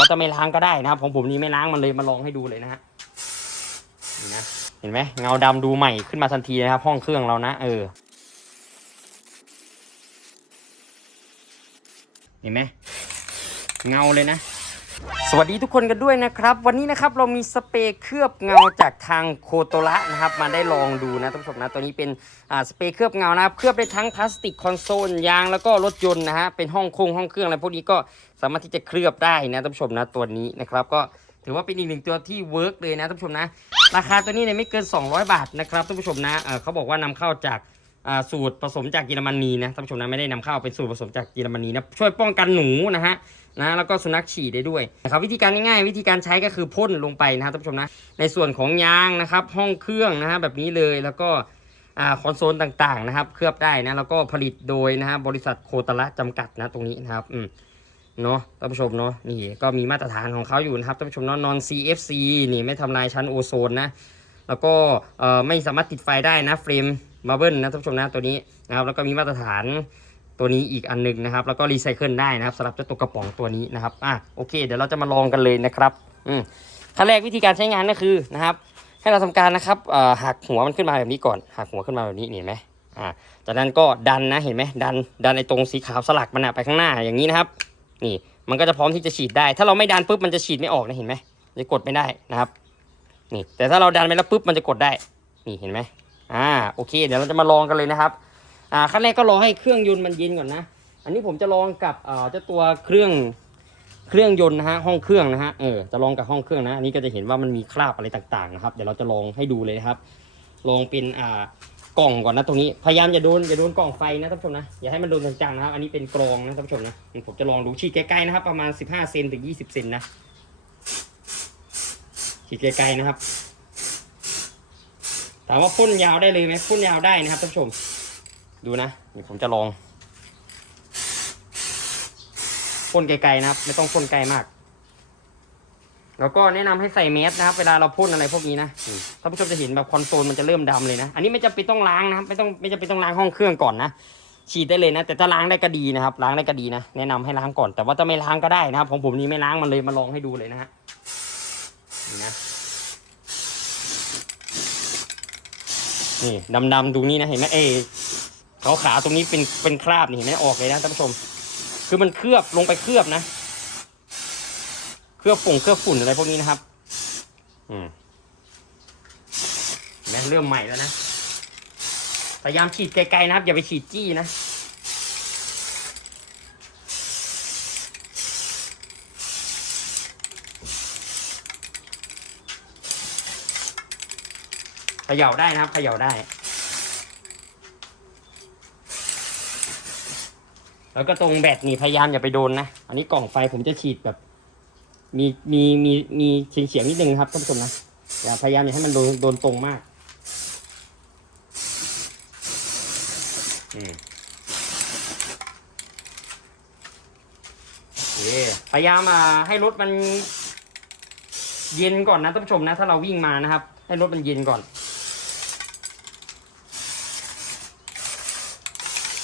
ว่าจะไม่ล้างก็ได้นะครับของผมนี้ไม่ล้างมันเลยมาลองให้ดูเลยนะฮะนี่นะเห็นไหมเงาดำดูใหม่ขึ้นมาทันทีนะครับ ห้องเครื่องเรานะเออเห็นไหมเงาเลยนะ สวัสดีทุกคนกันด้วยนะครับ วันนี้นะครับเรามีสเปรย์เคลือบเงาจากทางโคโตระนะครับ มาได้ลองดูนะท่านผู้ชมนะตัวนี้เป็นอ่าสเปรย์เคลือบเงานะครับเคลือบได้ทั้งพลาสติกคอนโซลยางแล้วก็รถยนต์นะฮะเป็นห้องคงห้องเครื่องอะไรพวกนี้ก็สามารถที่จะเคลือบได้นะท่านผู้ชมนะตัวนี้นะครับก็ถือว่าเป็นอีกหนึ่งตัวที่เวิร์กเลยนะท่านผู้ชมนะ ราคาตัวนี้เนี่ยไม่เกิน 200 บาทนะครับท่านผู้ชมนะเขาบอกว่านำเข้าจากอ่าสูตรผสมจากเยอรมนีนะท่านผู้ชมนะไม่ได้นำเข้าเป็นสูตรผสมจากเยอรมนีนะช่วยป้องกันหนูนะฮะ นะแล้วก็สุนัขฉี่ได้ด้วยนะครับวิธีการง่ายๆ วิธีการใช้ก็คือพ่นลงไปนะครับท่านผู้ชมนะในส่วนของยางนะครับ ห้องเครื่องนะฮะแบบนี้เลยแล้วก็อ่าคอนโซลต่างๆนะครับ เคลือบได้นะแล้วก็ผลิตโดยนะฮะบริษัทโคตระจำกัดนะตรงนี้นะครับอืมเนาะท่านผู้ชมเนาะนี่ก็มีมาตรฐานของเขาอยู่นะครับท่านผู้ชมเนาะนอน CFC นี่ไม่ทำลายชั้นโอโซนนะแล้วก็เอ่อไม่สามารถติดไฟได้นะเฟรมมาเบิลนะท่านผู้ชมนะตัวนี้นะครับแล้วก็มีมาตรฐาน ตัวนี้อีกอันหนึงนะครับ แล้วก็รีไซเคิลได้นะครับสำหรับเจ้าตัวกระป๋องตัวนี้นะครับอะโอเค เดี๋ยวเราจะมาลองกันเลยนะครับอืมขั้นแรกวิธีการใช้งานก็คือนะครับ ให้เราทำการนะครับเอ่อหักหัวมันขึ้นมาแบบนี้ก่อนหักหัวขึ้นมาแบบนี้เห็นไหมอ่าจากนั้นก็ดันนะเห็นไหมดัน ดันไอ้ตรงสีขาวสลักมันอะไปข้างหน้าอย่างนี้นะครับ นี่มันก็จะพร้อมที่จะฉีดได้ ถ้าเราไม่ดันปุ๊บมันจะฉีดไม่ออกนะเห็นไหมจะกดไม่ได้นะครับ นี่แต่ถ้าเราดันไปแล้วปุ๊บมันจะกดได้ นี่เห็นไหมอ่าโอเค เดี๋ยวเราจะมาลองกันเลยนะครับ อ่าขั้นแรกก็รอให้เครื่องยนต์มันเย็นก่อนนะ อันนี้ผมจะลองกับอ่าเจ้าตัวเครื่องเครื่องยนต์นะฮะห้องเครื่องนะฮะเออจะลองกับห้องเครื่องนะอันนี้ก็จะเห็นว่ามันมีคราบอะไรต่างๆนะครับเดี๋ยวเราจะลองให้ดูเลยนะครับ ลองเป็นอ่ากล่องก่อนนะตรงนี้พยายามอย่าโดนอย่าโดนกล่องไฟนะท่านผู้ชมนะอย่าให้มันโดนจังๆนะครับ อันนี้เป็นกรองนะท่านผู้ชมนะผมจะลองดูฉีดใกล้ๆนะครับ ประมาณ 15เซนถึง 20เซนนะฉีดไกลๆนะครับถามว่าพ่นยาวได้เลยไหมพ่นยาวได้นะครับท่านผู้ชม ดูนะเดี๋ยวผมจะลองพ่นไกลๆนะครับ ไม่ต้องพ่นไกลมาก แล้วก็แนะนำให้ใส่แมสนะครับ เวลาเราพ่นอะไรพวกนี้นะท่านผู้ชมจะเห็นแบบคอนโซลมันจะเริ่มดำเลยนะ อันนี้ไม่จำเป็นต้องล้างนะครับ ไม่ต้องไม่จำเป็นต้องล้างห้องเครื่องก่อนนะฉีดได้เลยนะ แต่ถ้าล้างได้ก็ดีนะครับ ล้างได้ก็ดีนะแนะนำให้ล้างก่อน แต่ว่าถ้าไม่ล้างก็ได้นะครับ ของผมนี่ไม่ล้างมันเลยมาลองให้ดูเลยนะฮะนี่นะนี่ดำๆตรงนี้นะเห็นไหมเอ ขาวขาตรงนี้เป็นเป็นคราบนี่เห็นไหมออกเลยนะท่านผู้ชม คือมันเคลือบลงไปเคลือบนะ เคลือบฝุ่งเคลือบฝุ่นอะไรพวกนี้นะครับ อืมเห็นไหมเริ่มใหม่แล้วนะ พยายามฉีดไกลๆนะครับ อย่าไปฉีดจี้นะเขย่าได้นะครับเขย่าได้ แล้วก็ตรงแบตนี่พยายามอย่าไปโดนนะ อันนี้กล่องไฟผมจะฉีดแบบ มีมีมีมีเฉียงเฉียงๆนิดนึงครับท่านผู้ชมนะอย่าพยายามอย่าให้มันโดนโดนตรงมากอืมโอเคพยายามอ่าให้รถมันเย็นก่อนนะท่านผู้ชมนะ ถ้าเราวิ่งมานะครับ ให้รถมันเย็นก่อน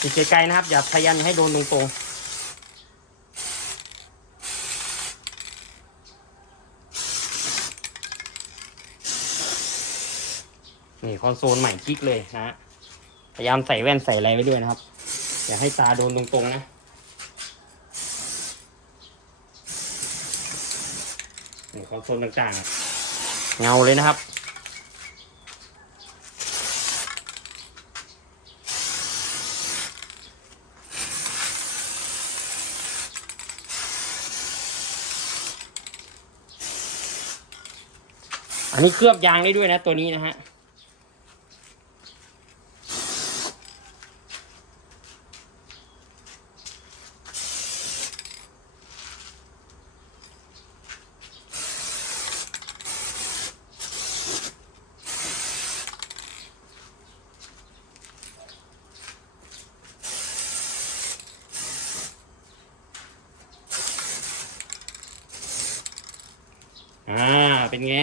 ติดไกลๆนะครับ อย่าพยายามอย่าให้โดนตรงๆนี่คอนโซลใหม่คลิกเลยนะพยายามใส่แว่นใส่อะไรไว้ด้วยนะครับ อย่าให้ตาโดนตรงๆนะ นี่คอนโซลต่างๆ เงาเลยนะครับ อันนี้เคลือบยางได้ด้วยนะตัวนี้นะฮะอ่า เป็นไง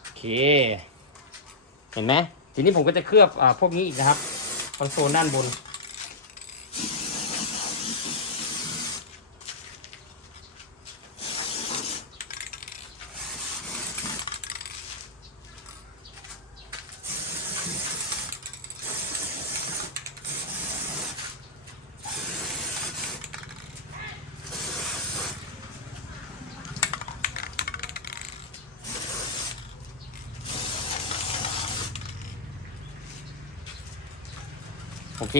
โอ เค เห็นไหมทีนี้ผมก็จะเคลือบอพวกนี้อีกนะครับคอนโซลด้านบน โอเค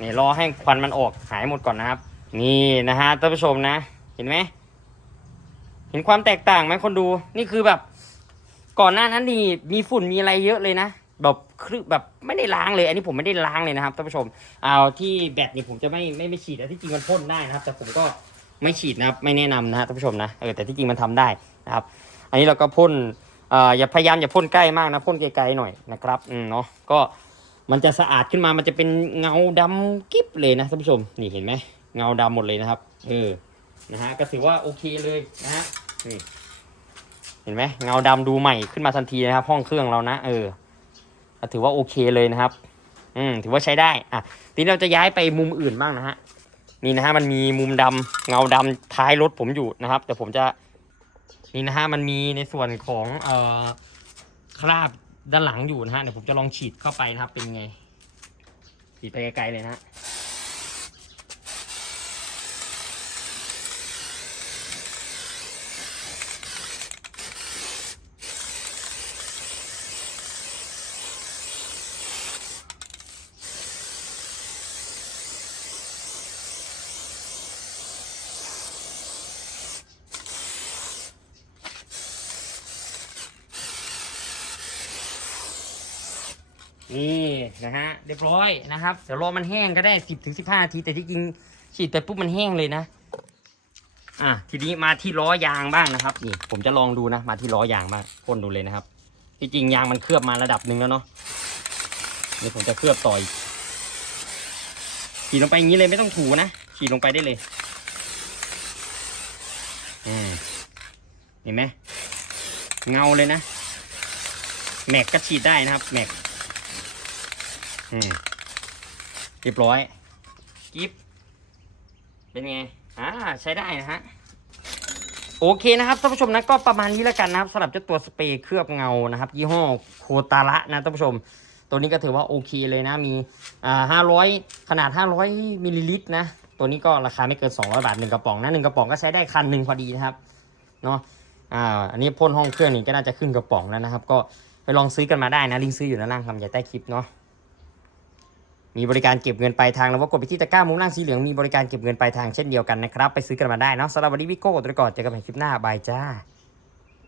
นี่รอให้ควันมันออกหายหมดก่อนนะครับ นี่นะฮะท่านผู้ชมนะ เห็นไหม เห็นความแตกต่างไหมคนดู นี่คือแบบ ก่อนหน้านั้นนี่มีฝุ่นมีอะไรเยอะเลยนะแบบคือแบบไม่ได้ล้างเลย อันนี้ผมไม่ได้ล้างเลยนะครับท่านผู้ชม เอาที่แบตนี่ผมจะไม่ไม่ไม่ฉีดแต่ที่จริงมันพ่นได้นะครับ แต่ผมก็ไม่ฉีดนะครับไม่แนะนำนะฮะท่านผู้ชมนะเออแต่ที่จริงมันทำได้นะครับ อันนี้เราก็พ่นอ่ออย่าพยายามอย่าพ่นใกล้มากนะพ่นไกลๆหน่อยนะครับอืมเนาะก็ มันจะสะอาดขึ้นมามันจะเป็นเงาดำกิ๊บเลยนะท่านผู้ชมนี่เห็นไหมเงาดำหมดเลยนะครับเออนะฮะก็ถือว่าโอเคเลยนะฮะนี่เห็นไหมเงาดำดูใหม่ขึ้นมาทันทีนะครับ ห้องเครื่องเรานะเออก็ถือว่าโอเคเลยนะครับ อืมถือว่าใช้ได้อะทีนี้เราจะย้ายไปมุมอื่นบ้างนะฮะนี่นะฮะมันมีมุมดำเงาดำท้ายรถผมอยู่นะครับ แต่ผมจะนี่นะฮะมันมีในส่วนของเอ่อคราบ ด้านหลังอยู่นะฮะเดี๋ยวผมจะลองฉีดเข้าไปนะครับเป็นไงฉีดไปไกลๆเลยนะ นี่นะฮะเรียบร้อยนะครับเดี๋ยวรอมันแห้งก็ได้สิบถึงสิบห้านาทีแต่ที่จริงฉีดไปปุ๊บมันแห้งเลยนะ อะทีนี้มาที่ล้อยางบ้างนะครับ นี่ ผมจะลองดูนะ มาที่ล้อยางบ้างพ่นดูเลยนะครับที่จริงยางมันเคลือบมาระดับหนึ่งแล้วเนาะนี่ผมจะเคลือบต่ออีกฉีดลงไปอย่างนี้เลยไม่ต้องถูนะฉีดลงไปได้เลยอืมเห็นไหมเงาเลยนะแม็กก็ฉีดได้นะครับแม็กืมเรียบร้อยกิฟเป็นไงอ่าใช้ได้นะฮะโอเคนะครับท่านผู้ชมนะก็ประมาณนี้แล้วกันนะครับสำหรับเจ้าตัวสเปรย์เคลือบเงานะครับ ยี่ห้อโคตาระนะท่านผู้ชม ตัวนี้ก็ถือว่าโอเคเลยนะมีอ่าห้าร้อยขนาด 500มิลลิลิตรนะ ตัวนี้ก็ราคาไม่เกิน 200 บาทหนึ่งกระป๋องนะหนึ่งกระป๋องก็ใช้ได้คันหนึ่งพอดีนะครับเนาะอ่าอันนี้พ่นห้องเครื่องนี่ก็น่าจะขึ้นกระป๋องแล้วนะครับ ก็ไปลองซื้อกันมาได้นะลิงก์ซื้ออยู่ด้านล่างคำใหญ่ใต้คลิปเนาะ มีบริการเก็บเงินปลายทางแล้วว่ากดไปที่ตะกร้ามุมล่างสีเหลืองมีบริการเก็บเงินปลายทางเช่นเดียวกันนะครับ ไปซื้อกันมาได้เนาะสำหรับวันนี้วิโก้ตัวก่อนเจอกันใหม่คลิปหน้าบายจ้า